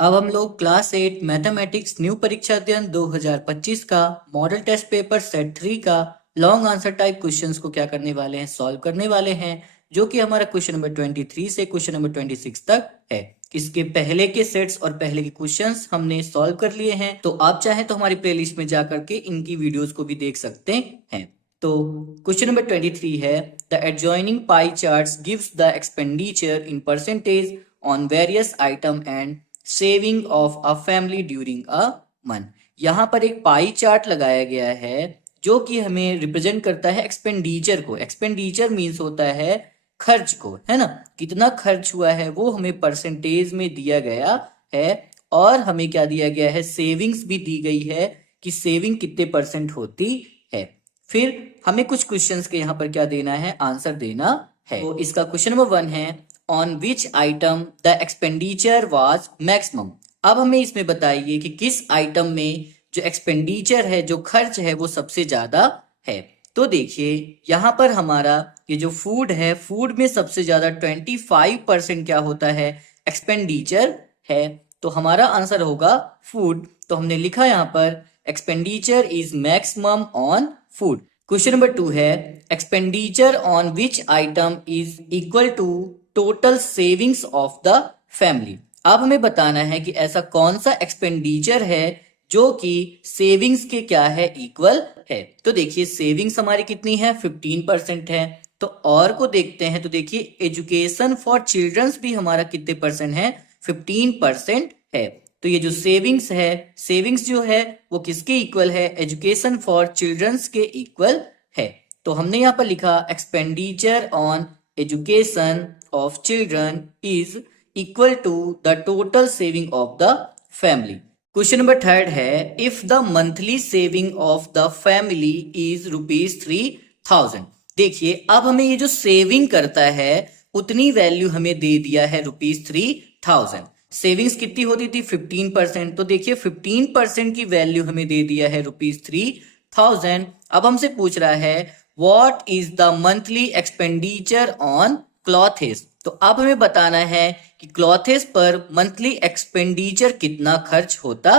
अब हम लोग क्लास 8 मैथमेटिक्स न्यू परीक्षा अध्ययन 2025 का मॉडल टेस्ट पेपर सेट 3 का लॉन्ग आंसर टाइप क्वेश्चंस को क्या करने वाले हैं, सॉल्व करने वाले हैं, जो कि हमारा क्वेश्चन नंबर 23 से क्वेश्चन नंबर 26 तक है। इसके पहले के सेट्स और पहले के क्वेश्चंस हमने सॉल्व कर लिए हैं, तो आप चाहें तो हमारी प्लेलिस्ट में जाकर के इनकी वीडियोस को भी देख सकते हैं। तो क्वेश्चन नंबर 23 है, the adjoining pie charts gives the expenditure in percentage on various item and saving of a family during a month. यहाँ पर एक पाई चार्ट लगाया गया है जो कि हमें रिप्रेजेंट करता है एक्सपेंडिचर को। एक्सपेंडिचर मीन्स होता है खर्च को, है ना, कितना खर्च हुआ है वो हमें परसेंटेज में दिया गया है, और हमें क्या दिया गया है, सेविंग्स भी दी गई है कि सेविंग कितने परसेंट होती है। फिर हमें कुछ क्वेश्चंस के यहाँ पर क्या देना है, आंसर देना है। तो इसका क्वेश्चन नंबर 1 है, on which item the expenditure was maximum. अब हमें इसमें बताइए कि किस आइटम में जो एक्सपेंडिचर है, जो खर्च है, वो सबसे ज्यादा है। तो देखिए यहाँ पर हमारा ये जो फूड है, फूड में सबसे ज्यादा 25% क्या होता है, एक्सपेंडिचर है। तो हमारा आंसर होगा फूड। तो हमने लिखा यहाँ पर expenditure is maximum on food. Question number 2 है, expenditure on which item is equal to total savings of the family. अब हमें बताना है कि ऐसा कौन सा एक्सपेंडिचर है जो कि सेविंग्स के क्या है, इक्वल है। तो देखिए सेविंग्स हमारी कितनी है, 15% है। तो और को देखते हैं, तो देखिए एजुकेशन फॉर चिल्ड्रंस भी हमारा कितने परसेंट है, 15% है। तो ये जो सेविंग्स है, सेविंग्स जो है वो किसके इक्वल है, एजुकेशन फॉर चिल्ड्रंस के इक्वल है। तो हमने यहाँ पर लिखा expenditure on education of children is equal to the total saving of the family. Question number 3 है, if the monthly saving of the family is ₹3000। देखिए अब हमें ये जो सेविंग करता है उतनी वैल्यू हमें दे दिया है ₹3000। सेविंग्स कितनी होती थी, 15%। तो देखिए 15% की वैल्यू हमें दे दिया है ₹3000। अब हमसे पूछ रहा है what is the monthly expenditure on clothes. तो अब हमें बताना है कि क्लॉथेस पर मंथली एक्सपेंडिचर कितना खर्च होता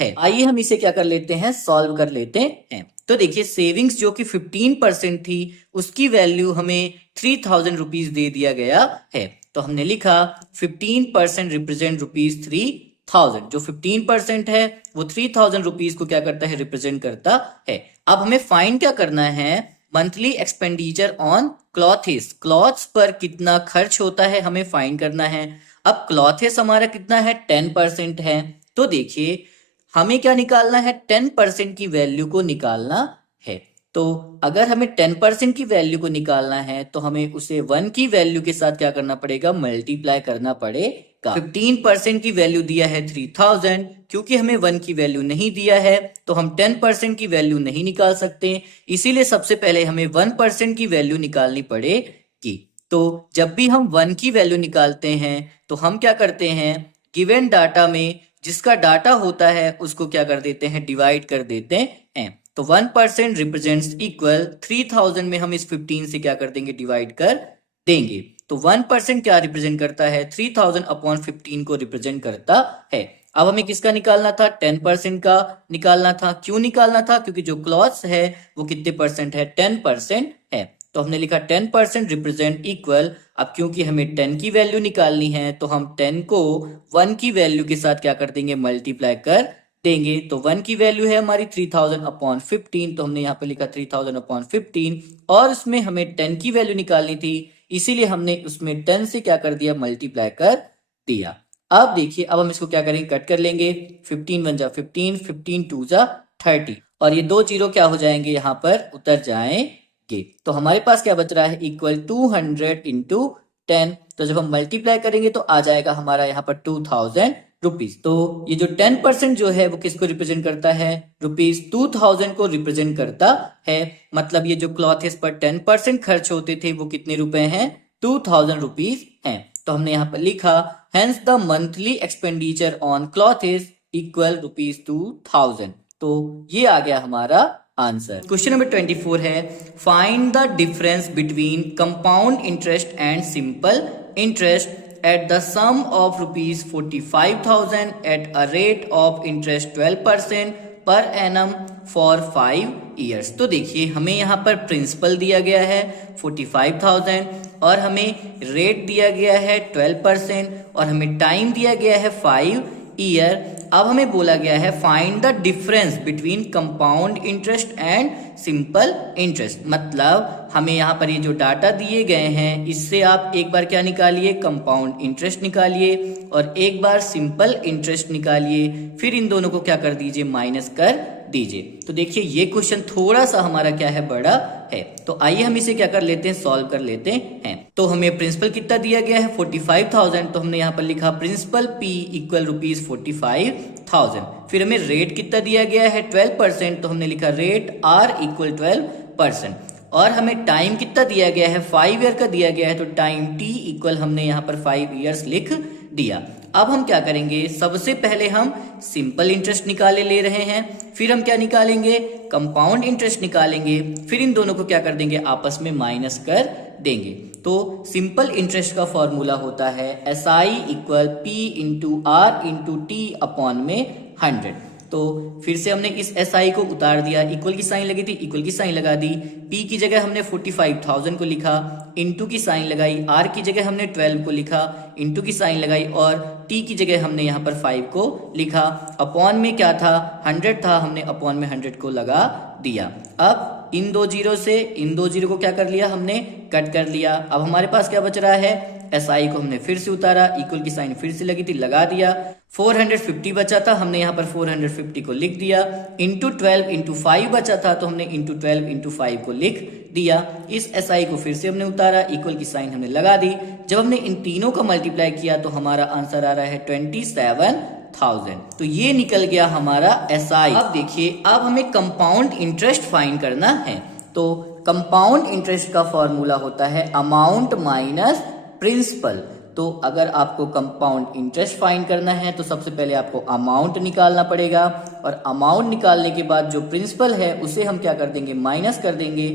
है। आइए हम इसे क्या कर लेते हैं, सॉल्व कर लेते हैं। तो देखिए सेविंग्स जो कि 15% थी उसकी वैल्यू हमें ₹3000 दे दिया गया है। तो हमने लिखा 15% रिप्रेजेंट ₹3000। जो 15% है वो ₹3000 को क्या करता है, रिप्रेजेंट करता है। अब हमें फाइंड क्या करना है, monthly expenditure on clothes. Clothes पर कितना खर्च होता है हमें फाइंड करना है। अब क्लॉथेस हमारा कितना है, 10% है। तो देखिए हमें क्या निकालना है, 10% की वैल्यू को निकालना है। तो अगर हमें 10% की वैल्यू को निकालना है तो हमें उसे 1 की वैल्यू के साथ क्या करना पड़ेगा, मल्टीप्लाई करना पड़ेगा। 15% की वैल्यू दिया है 3000, क्योंकि हमें 1 की वैल्यू नहीं दिया है तो हम 10% की वैल्यू नहीं निकाल सकते। इसीलिए सबसे पहले हमें 1% की वैल्यू निकालनी पड़ेगी। तो जब भी हम 1 की वैल्यू निकालते हैं तो हम क्या करते हैं, गिवन डाटा में जिसका डाटा होता है उसको क्या कर देते हैं, डिवाइड कर देते हैं। तो 1% रिप्रेजेंट्स इक्वल 3000 में हम इस 15 से क्या कर देंगे, डिवाइड कर देंगे। तो 1% क्या रिप्रेजेंट करता है, 3000 अपॉन 15 को रिप्रेजेंट करता है। अब हमें किसका निकालना था, 10% का निकालना था। क्यों निकालना था, क्योंकि जो क्लॉथ्स है वो कितने परसेंट है, 10% है। तो हमने लिखा 10% रिप्रेजेंट इक्वल। अब क्योंकि हमें 10 की वैल्यू निकालनी है तो हम 10 को 1 की वैल्यू के साथ क्या कर देंगे, मल्टीप्लाई कर देंगे। तो 1 की वैल्यू है हमारी 3000 अपॉन 15। तो हमने यहाँ पे लिखा 3000 अपॉन 15, और उसमें हमें 10 की वैल्यू निकालनी थी, इसीलिए हमने उसमें 10 से क्या कर दिया, मल्टीप्लाई कर दिया। अब देखिए अब हम इसको क्या करेंगे, कट कर लेंगे। 15 1 जा 15, 15 2 जा 30, और ये दो जीरो क्या हो जाएंगे, यहाँ पर उतर जाएंगे। तो हमारे पास क्या बच रहा है, इक्वल 200 इंटू 10। तो जब हम मल्टीप्लाई करेंगे तो आ जाएगा हमारा यहाँ पर ₹2000। तो ये जो 10% जो है वो किसको रिप्रेजेंट करता है, ₹2000 को रिप्रेजेंट करता है। मतलब ये जो क्लॉथेस पर 10% खर्च होते थे वो कितने रुपए हैं, ₹2000 हैं। तो हमने यहाँ पर लिखा hence the monthly expenditure on clothes equal ₹2000। तो ये आ गया हमारा आंसर। क्वेश्चन नंबर 24 है, find the difference between compound interest and simple interest at the sum of rupees 45,000 at a rate of interest 12% per annum for 5 years। तो देखिए हमें यहाँ पर प्रिंसिपल दिया गया है 45,000 और हमें रेट दिया गया है 12% और हमें टाइम दिया गया है 5 year। अब हमें बोला गया है find the difference between compound interest and simple interest. मतलब हमें यहाँ पर ये जो डाटा दिए गए हैं इससे आप एक बार क्या निकालिए, कंपाउंड इंटरेस्ट निकालिए और एक बार सिंपल इंटरेस्ट निकालिए, फिर इन दोनों को क्या कर दीजिए, माइनस कर दीजिए। तो देखिए ये क्वेश्चन थोड़ा सा हमारा क्या है, बड़ा है। तो आइए हम इसे क्या कर लेते हैं, सॉल्व कर लेते हैं। तो हमें प्रिंसिपल कितना दिया गया है 45,000, तो हमने यहाँ पर लिखा प्रिंसिपल P इक्वल रुपीज 45,000। फिर हमें रेट कितना दिया गया है 12%, तो हमने लिखा रेट R इक्वल 12%। और हमें टाइम कितना दिया गया है 5 ईयर का दिया गया है, तो टाइम T इक्वल हमने यहाँ पर 5 इयर्स लिख दिया। अब हम क्या करेंगे, सबसे पहले हम सिंपल इंटरेस्ट निकाले ले रहे हैं, फिर हम क्या निकालेंगे, कंपाउंड इंटरेस्ट निकालेंगे, फिर इन दोनों को क्या कर देंगे, आपस में माइनस कर देंगे। तो सिंपल इंटरेस्ट का फॉर्मूला होता है SI equal P into R into T upon में 100। तो फिर से हमने इस SI को उतार दिया, इक्वल की साइन लगी थी, इक्वल की साइन लगा दी, P की जगह हमने 45,000 को लिखा, इंटू की साइन लगाई, R की जगह हमने 12 को लिखा, इंटू की साइन लगाई और T की जगह हमने यहाँ पर 5 को लिखा। अपॉन में क्या था, 100 था, हमने अपॉन में 100 को लगा दिया। अब इन दो जीरो से इन दो जीरो को क्या कर लिया, हमने कट कर लिया। अब हमारे पास क्या बच रहा है, SI को हमने फिर से उतारा, इक्वल की साइन फिर से लगी थी, लगा दिया। 450 बचा था, हमने यहाँ पर 450 को लिख दिया। इंटू 12 इंटू 5 बचा था, तो हमने इंटू 12 इंटू 5 को लिख दिया। इस SI को फिर से हमने उतारा, इक्वल की साइन हमने लगा दी। जब हमने इन तीनों का मल्टीप्लाई किया तो हमारा आंसर आ रहा है 27,000। तो ये निकल गया हमारा SI। अब देखिए, अब हमें कंपाउंड इंटरेस्ट फाइंड करना है। तो कंपाउंड इंटरेस्ट का फॉर्मूला होता है अमाउंट माइनस प्रिंसिपल। तो अगर आपको कंपाउंड इंटरेस्ट फाइंड करना है तो सबसे पहले आपको अमाउंट निकालना पड़ेगा और अमाउंट निकालने के बाद जो प्रिंसिपल है उसे हम क्या कर देंगे, माइनस कर देंगे,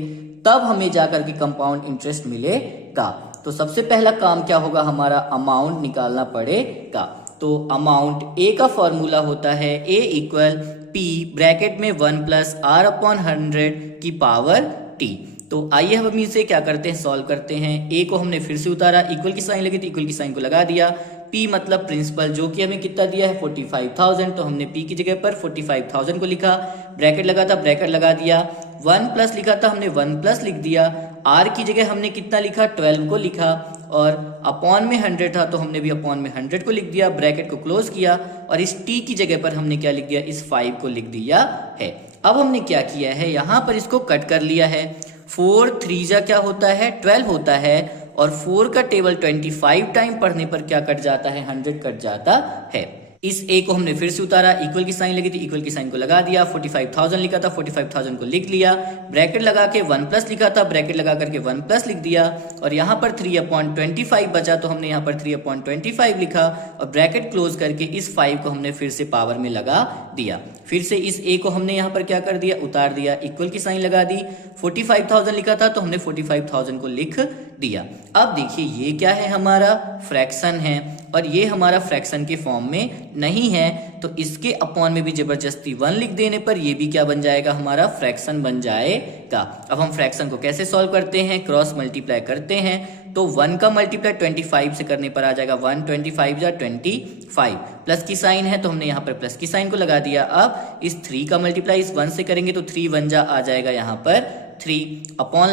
तब हमें जाकर के कंपाउंड इंटरेस्ट मिलेगा। तो सबसे पहला काम क्या होगा, हमारा अमाउंट निकालना पड़ेगा। तो अमाउंट ए का फॉर्मूला होता है A इक्वल P ब्रैकेट में 1 प्लस R अपॉन 100 की पावर T। तो आइए हम इसे क्या करते हैं, सॉल्व करते हैं। ए को हमने फिर से उतारा, इक्वल की साइन लगी थी, इक्वल की साइन को लगा दिया। P मतलब प्रिंसिपल जो कि हमें कितना दिया है 45,000, तो हमने P की जगह पर 45,000 को लिखा, ब्रैकेट लगा था, ब्रैकेट लगा दिया। 1 प्लस लिखा था, हमने 1 प्लस लिख दिया। R की जगह हमने कितना लिखा, 12 को लिखा और अपॉन में 100 था तो हमने भी अपॉन में 100 को लिख दिया, ब्रैकेट को क्लोज किया और इस T की जगह पर हमने क्या लिख दिया, इस 5 को लिख दिया है। अब हमने क्या किया है, यहाँ पर इसको कट कर लिया है। 4 3 जा क्या होता है, 12 होता है और 4 का टेबल 25 टाइम पढ़ने पर क्या कट जाता है, 100 कट जाता है। इस A को हमने फिर से उतारा, इक्वल की साइन लगी थी, इक्वल की साइन को लगा दिया। 45,000 लिखा था, 45,000 को लिख लिया, ब्रैकेट लगा के 1 प्लस लिखा था, ब्रैकेट लगा करके 1 प्लस लिख दिया और यहाँ पर 3/25 बचा तो हमने यहाँ पर 3/25 लिखा और ब्रैकेट क्लोज करके इस 5 को हमने फिर से पावर में लगा दिया। फिर से इस A को हमने यहाँ पर क्या कर दिया, उतार दिया, इक्वल की साइन लगा दी। 45,000 लिखा था तो हमने 45,000 को लिख दिया। अब देखिए ये क्या है, हमारा फ्रैक्शन है और ये हमारा फ्रैक्शन के फॉर्म में नहीं है, तो इसके अपॉन में भी जबरदस्ती 1 लिख देने पर ये भी क्या बन जाएगा, हमारा फ्रैक्शन बन जाएगा। अब हम फ्रैक्शन को कैसे सॉल्व करते हैं, क्रॉस मल्टीप्लाई करते हैं। तो 1 का मल्टीप्लाई 25 से करने पर आ जाएगा 1, 25 जा 25, प्लस की साइन है तो हमने यहाँ पर प्लस की साइन को लगा दिया। अब इस 3 का मल्टीप्लाई इस 1 से करेंगे तो 3 1 जा आ जाएगा यहाँ पर 3, अपॉन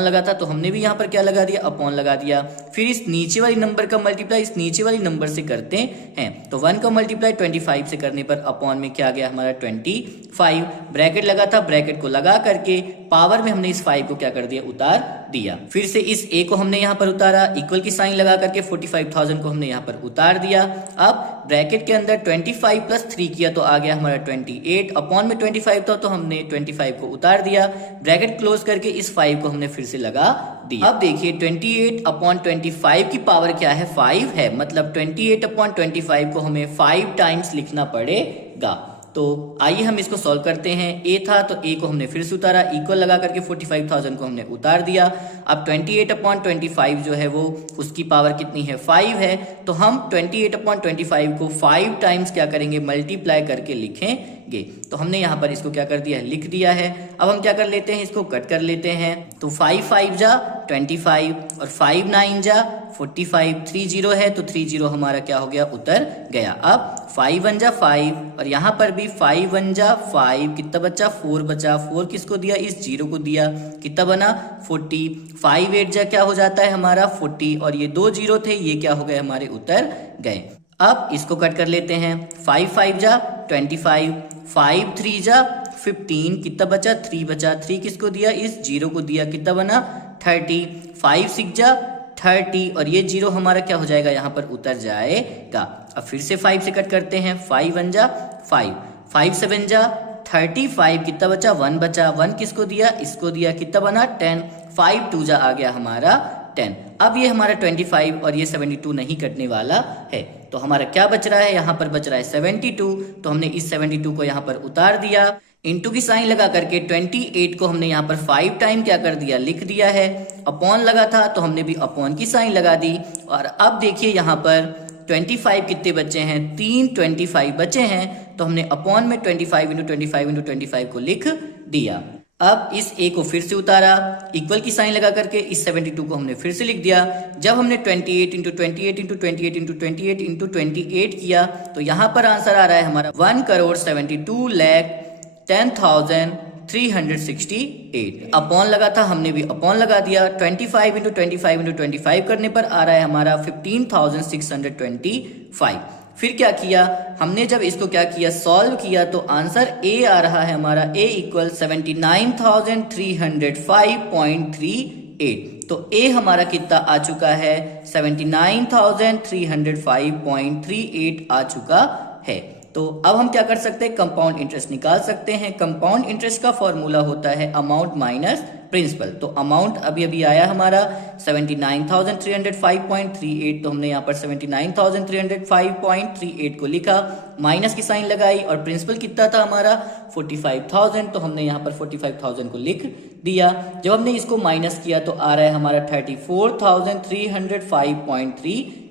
लगा था तो हमने भी यहाँ पर क्या लगा दिया, अपॉन लगा दिया। फिर इस नीचे वाली नंबर का मल्टीप्लाई इस नीचे वाली नंबर से करते हैं, तो 1 का मल्टीप्लाई 25 से करने पर अपॉन में क्या गया हमारा 25, ब्रैकेट लगा था, ब्रैकेट को लगा करके पावर में हमने इस 5 को क्या कर दिया, उतार दिया। फिर से इस A को हमने यहाँ पर उतारा, इक्वल की साइन लगा करके 45,000 को हमने यहाँ पर उतार दिया। अब ब्रैकेट के अंदर 25 प्लस 3 किया तो आ गया हमारा 28, अपॉन में 25 था तो हमने 25 को उतार दिया, ब्रैकेट क्लोज करके इस 5 को हमने फिर से लगा दिया। अब देखिए 28/25 की पावर क्या है, 5 है, मतलब 28/25 को हमें 5 टाइम्स लिखना पड़ेगा। तो आइए हम इसको सॉल्व करते हैं। ए था तो ए को हमने फिर से उतारा, इक्वल लगा करके 45,000 को हमने उतार दिया। अब 28/25 जो है वो उसकी पावर कितनी है, 5 है। तो हम 28/25 को 5 टाइम्स क्या करेंगे, मल्टीप्लाई करके लिखेंगे। तो हमने यहाँ पर इसको क्या कर दिया है, लिख दिया है। अब हम क्या कर लेते हैं, इसको कट कर लेते हैं। तो 5 5 जा 25 और 5 9 जा 45, 3 0 है तो 3 0 हमारा क्या हो गया, उतर गया। अब 5 1 जा 5 और यहाँ पर भी 5 1 जा 5, कितना बचा, 4 बचा। 4 किसको दिया, इस 0 को दिया, कितना बना 40। 5 8 जा क्या हो जाता है हमारा 40 और ये 2 0 थे, ये क्या हो गए हमारे, उतर गए। अब इसको कट कर लेते हैं। 5 5 जा 25, 5 3 जा 15, कितना बचा, 3 बचा। 3 किसको दिया, इस 0 को दिया, कितना बना 30। 5 6 जा 30 और ये 0 हमारा क्या हो जाएगा, यहाँ पर उतर जाएगा। अब फिर से 5 से कट करते हैं। 5 1 जा 5, 5 7 जा 35, कितना बचा, 1 बचा। 1 किसको दिया, इसको दिया, कितना बना 10। 5 2 जा आ गया हमारा 10। अब ये हमारा 25 और ये 72 नहीं कटने वाला है, तो हमारा क्या बच रहा है, यहाँ पर बच रहा है 72। तो हमने इस 72 को यहाँ पर उतार दिया, इंटू की साइन लगा करके 28 को हमने यहाँ पर 5 टाइम क्या कर दिया, लिख दिया है। अपॉन लगा था तो हमने भी अपॉन की साइन लगा दी। और अब देखिए यहाँ पर 25 कितने बचे हैं, 3 25 बचे हैं, तो हमने अपॉन में 25 इंटू 25 इंटू 25 को लिख दिया। अब इस ए को फिर से उतारा, इक्वल की साइन लगा करके इस 72 को हमने फिर से लिख दिया। जब हमने 28 इंटू 28 इंटू 28 इंटू 28 इंटू 28 किया तो यहाँ पर आंसर आ रहा है हमारा 1,72,10,368। अपॉन लगा था, हमने भी अपॉन लगा दिया। 25 इंटू 25 इंटू 25 करने पर आ रहा है हमारा 15,625। फिर क्या किया हमने, जब इसको क्या किया, सॉल्व किया, तो आंसर ए आ रहा है हमारा, ए इक्वल 79,305.38। तो ए हमारा कितना आ चुका है, 79,305.38 आ चुका है। तो अब हम क्या कर सकते हैं, कंपाउंड इंटरेस्ट निकाल सकते हैं। कंपाउंड इंटरेस्ट का फॉर्मूला होता है अमाउंट माइनस प्रिंसिपल। तो अमाउंट अभी अभी आया हमारा 79,305.38, तो हमने यहाँ पर 79,305.38 को लिखा, माइनस की साइन लगाई और प्रिंसिपल कितना था हमारा 45,000, तो हमने यहाँ पर 45,000 को लिख दिया। जब हमने इसको माइनस किया तो आ रहा है हमारा 34,305.38।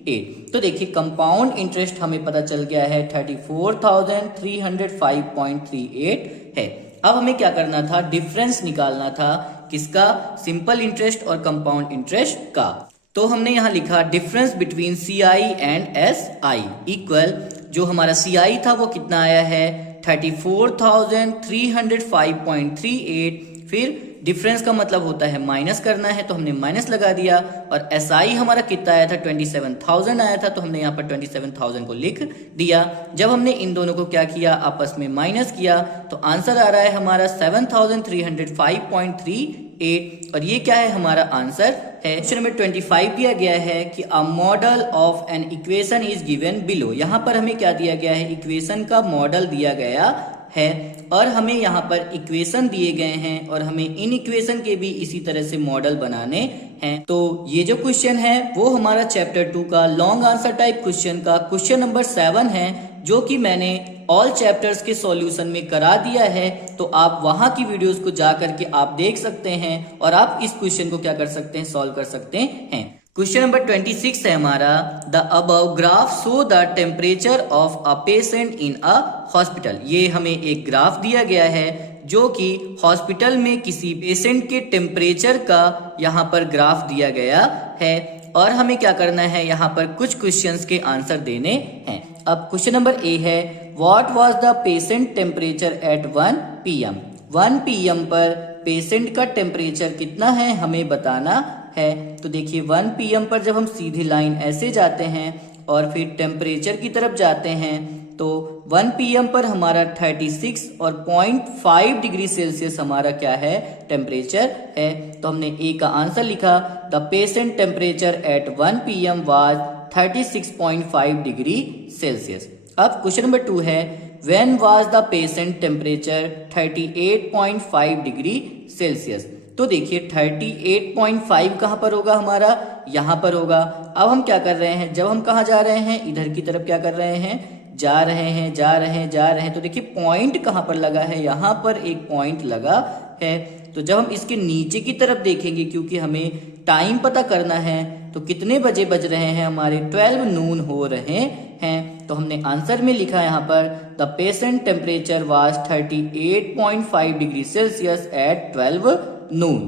तो देखिए कंपाउंड इंटरेस्ट हमें पता चल गया है 34,305.38 है। अब हमें क्या करना था, डिफरेंस निकालना था, किसका, सिंपल इंटरेस्ट और कंपाउंड इंटरेस्ट का। तो हमने यहां लिखा difference between CI and SI equal, जो हमारा CI था वो कितना आया है 34,305.38। फिर डिफरेंस का मतलब होता है माइनस करना है, तो हमने माइनस लगा दिया। और SI हमारा कितना आया था 27,000 आया था, तो हमने यहाँ पर 27,000 को लिख दिया। जब हमने इन दोनों को क्या किया, आपस में माइनस किया, तो आंसर आ रहा है हमारा 7,305.38। और ये क्या है, हमारा आंसर है। क्वेश्चन नंबर 25 दिया गया है कि a model of an equation is given below. यहाँ पर हमें क्या दिया गया है, इक्वेशन का मॉडल दिया गया है और हमें यहाँ पर इक्वेशन दिए गए हैं और हमें इन इक्वेशन के भी इसी तरह से मॉडल बनाने हैं। तो ये जो क्वेश्चन है वो हमारा चैप्टर 2 का लॉन्ग आंसर टाइप क्वेश्चन का क्वेश्चन नंबर 7 है, जो कि मैंने ऑल चैप्टर्स के सॉल्यूशन में करा दिया है। तो आप वहां की वीडियोस को जा करके आप देख सकते हैं और आप इस क्वेश्चन को क्या कर सकते हैं, सॉल्व कर सकते हैं। क्वेश्चन नंबर 26 है हमारा, the above graph show the temperature of a patient in a hospital. ये हमें एक ग्राफ दिया गया है जो कि हॉस्पिटल में किसी पेशेंट के टेम्परेचर का यहाँ पर ग्राफ दिया गया है और हमें क्या करना है, यहाँ पर कुछ क्वेश्चंस के आंसर देने हैं। अब क्वेश्चन नंबर ए है, what was the patient temperature at 1 PM। 1 PM पर पेशेंट का टेम्परेचर कितना है हमें बताना है। तो देखिए 1 PM पर जब हम सीधी लाइन ऐसे जाते हैं और फिर टेम्परेचर की तरफ जाते हैं तो 1 PM पर हमारा 36 और 0.5 डिग्री सेल्सियस हमारा क्या है, टेम्परेचर है। तो हमने ए का आंसर लिखा, the patient temperature at 1 PM was 36.5 degree Celsius. अब क्वेश्चन नंबर 2 है, when was the patient temperature 38.5 degree Celsius. तो देखिए 38.5 कहां पर होगा हमारा, यहां पर होगा। अब हम क्या कर रहे हैं, जब हम कहां जा रहे हैं, इधर की तरफ क्या कर रहे हैं, जा रहे हैं जा रहे हैं जा रहे हैं। तो देखिए पॉइंट कहाँ पर लगा है, यहाँ पर एक पॉइंट लगा है। तो जब हम इसके नीचे की तरफ देखेंगे, क्योंकि हमें टाइम पता करना है, तो कितने बजे बज रहे हैं हमारे 12 नून हो रहे हैं। तो हमने आंसर में लिखा यहाँ पर the patient temperature was 38.5 degree Celsius at 12 नून।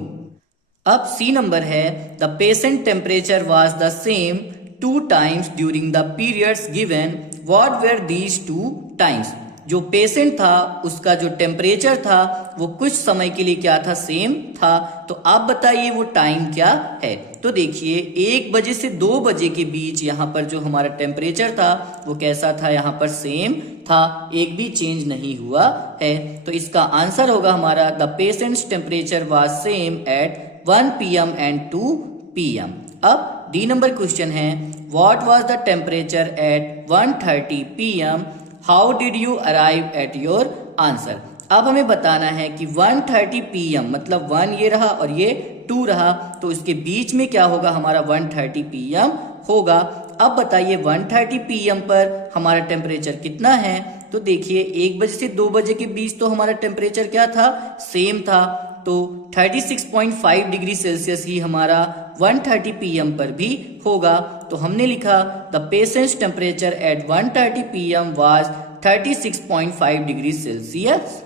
अब सी नंबर है the patient temperature was the same 2 times during the periods given, what were these 2 times. जो पेशेंट था उसका जो टेम्परेचर था वो कुछ समय के लिए क्या था, सेम था। तो आप बताइए वो टाइम क्या है। तो देखिए 1 बजे से 2 बजे के बीच यहाँ पर जो हमारा टेम्परेचर था वो कैसा था, यहाँ पर सेम था, एक भी चेंज नहीं हुआ है। तो इसका आंसर होगा हमारा the patient's temperature was same at 1 PM and 2 PM। अब डी नंबर क्वेश्चन है what was the temperature at 1:30 PM, how did you arrive at your answer. अब हमें बताना है कि 1:30 PM मतलब 1 ये रहा और ये 2 रहा, तो इसके बीच में क्या होगा, हमारा 1:30 PM होगा। अब बताइए 1:30 PM पर हमारा टेम्परेचर कितना है। तो देखिए 1 बजे से 2 बजे के बीच तो हमारा टेम्परेचर क्या था, सेम था। तो 36.5 डिग्री सेल्सियस ही हमारा 1:30 PM पर भी होगा। तो हमने लिखा the patient's temperature at 1:30 PM was 36.5 degree Celsius.